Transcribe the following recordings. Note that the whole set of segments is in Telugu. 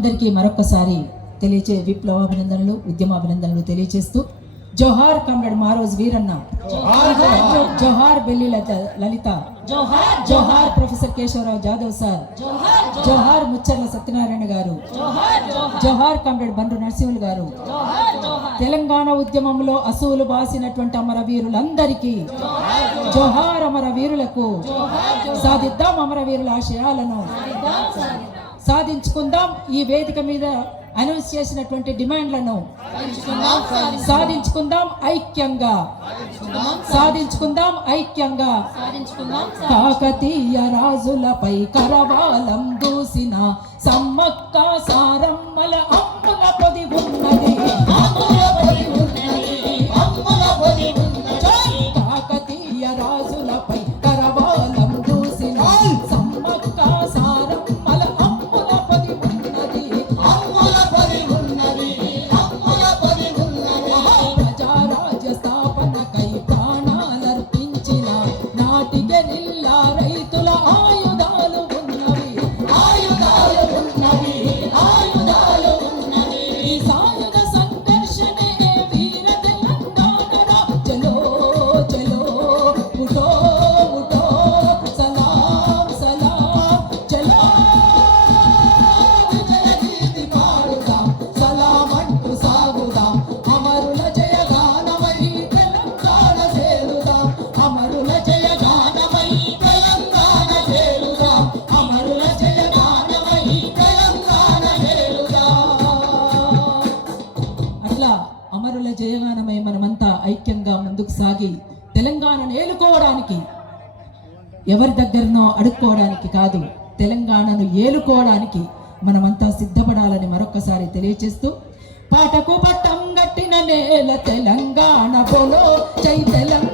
అందరికీ మరొకసారి తెలియచే విప్లవాభినందనలు ఉద్యమాభినందనలు తెలియజేస్తూ జోహార్ కమ్రేడ్ మారోజ్ వీరన్న జోహార్ బెల్లి లలిత జోహార్ ప్రొఫెసర్ కేశవరావు జాదవ్ సార్ జోహార్ ముచ్చర్ల సత్యనారాయణ గారు జోహార్ కమ్రేడ్ బండ్రు నరసింహులు గారు తెలంగాణ ఉద్యమంలో అసూలు బాసినటువంటి అమరవీరులందరికీ జోహార్ అమరవీరులకు సాధిద్దాం అమరవీరుల ఆశయాలను సాధించుకుందాం. ఈ వేదిక మీద అనౌన్స్ చేసినటువంటి డిమాండ్లను సాధించుకుందాం ఐక్యంగా. సాధించుకుందాం ఐక్యంగా. కాకతీయ రాజులపై కరవాలం దూసిన సమ్మక్క రావడానికి తెలంగాణను ఏలుకోవడానికి ఎవరి దగ్గరనో అడుక్కోవడానికి కాదు తెలంగాణను ఏలుకోవడానికి మనమంతా సిద్ధపడాలని మరొక్కసారి తెలియచేస్తూ పాటకు పట్టం గట్టిన నేల తెలంగాణ పొలో చై తెలంగాణ.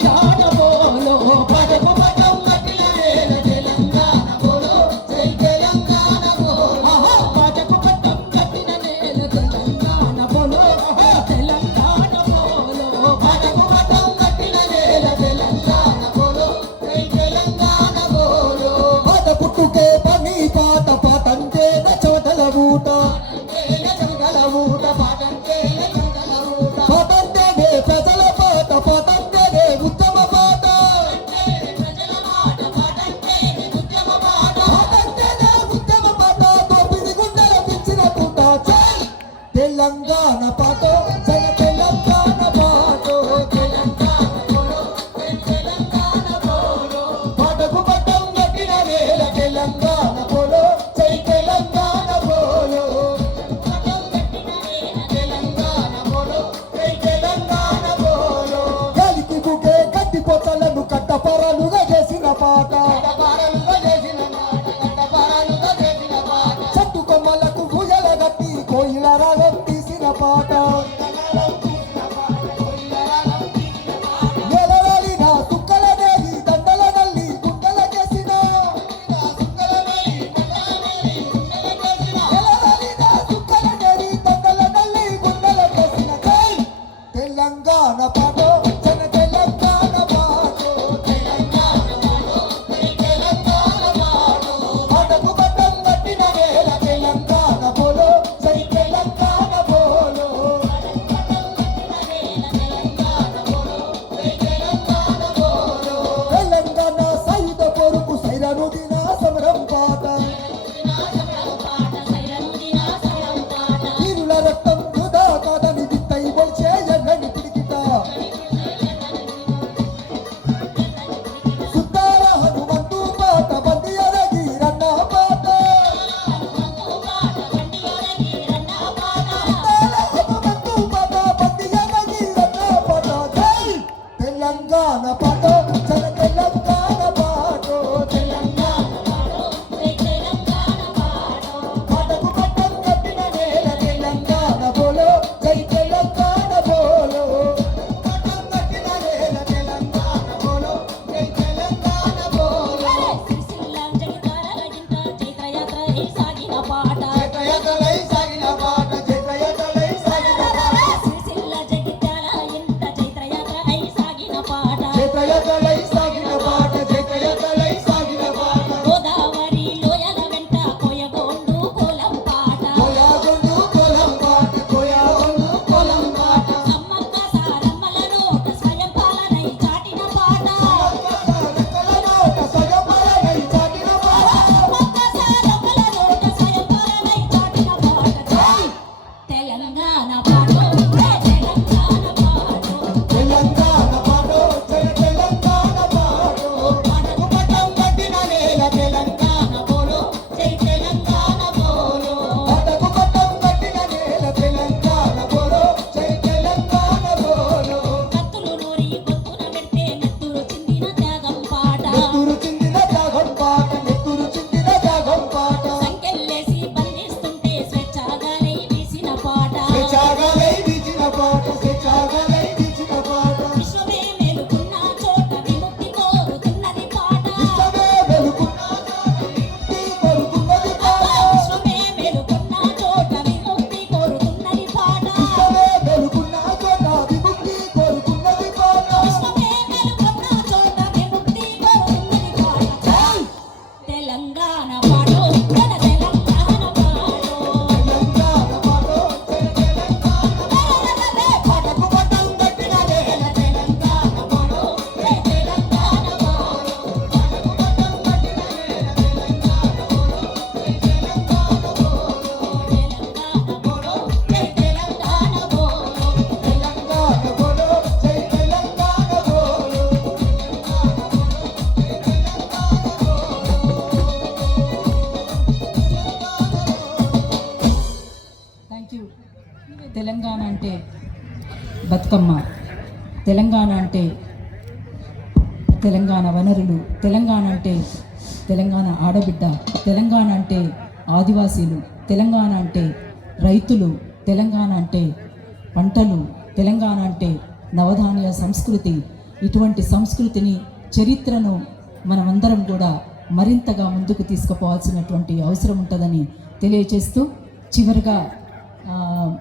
థ్యాంక్ యూ తెలంగాణ అంటే బతుకమ్మ. తెలంగాణ అంటే తెలంగాణ వనరులు. తెలంగాణ అంటే తెలంగాణ ఆడబిడ్డ. తెలంగాణ అంటే ఆదివాసీలు. తెలంగాణ అంటే రైతులు. తెలంగాణ అంటే పంటలు. తెలంగాణ అంటే నవధాన్య సంస్కృతి. ఇటువంటి సంస్కృతిని చరిత్రను మనమందరం కూడా మరింతగా ముందుకు తీసుకుపోవాల్సినటువంటి అవసరం ఉంటుందని తెలియచేస్తూ చివరిగా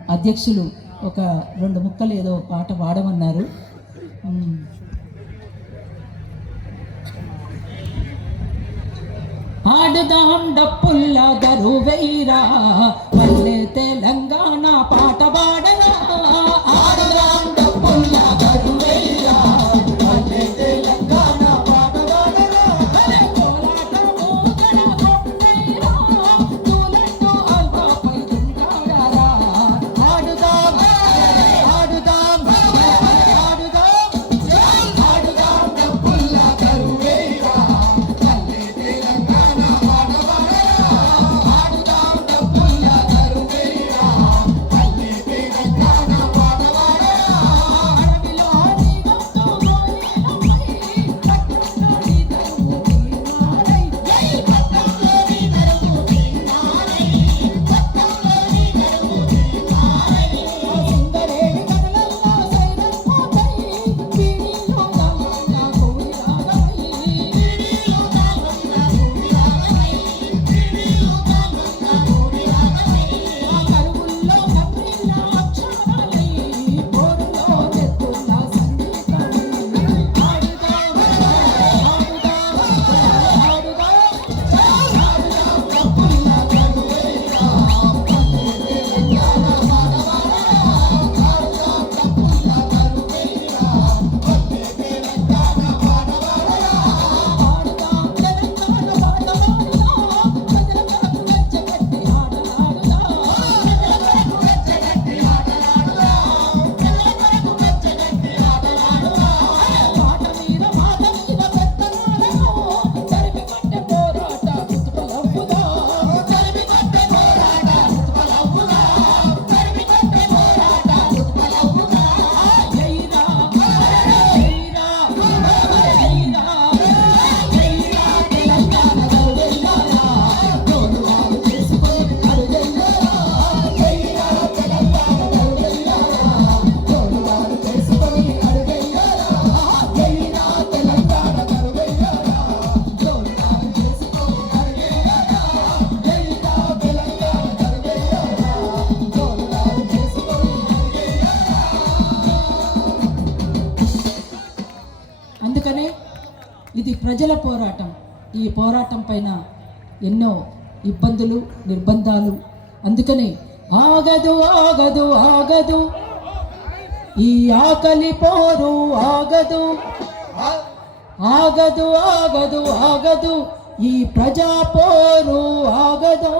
అధ్యక్షులు ఒక రెండు ముక్కలు ఏదో పాట పాడమన్నారు. ఆడుదాం డప్పుల్లా దరువైరా పల్లె తెలంగాణ ప్రజల పోరాటం. ఈ పోరాటం పైన ఎన్నో ఇబ్బందులు నిర్బంధాలు. అందుకనే ఆగదు ఆగదు ఆగదు. ఈ ఆకలి పోరు ఆగదు. ఆగదు ఆగదు ఆగదు. ఈ ప్రజా పోరు ఆగదు.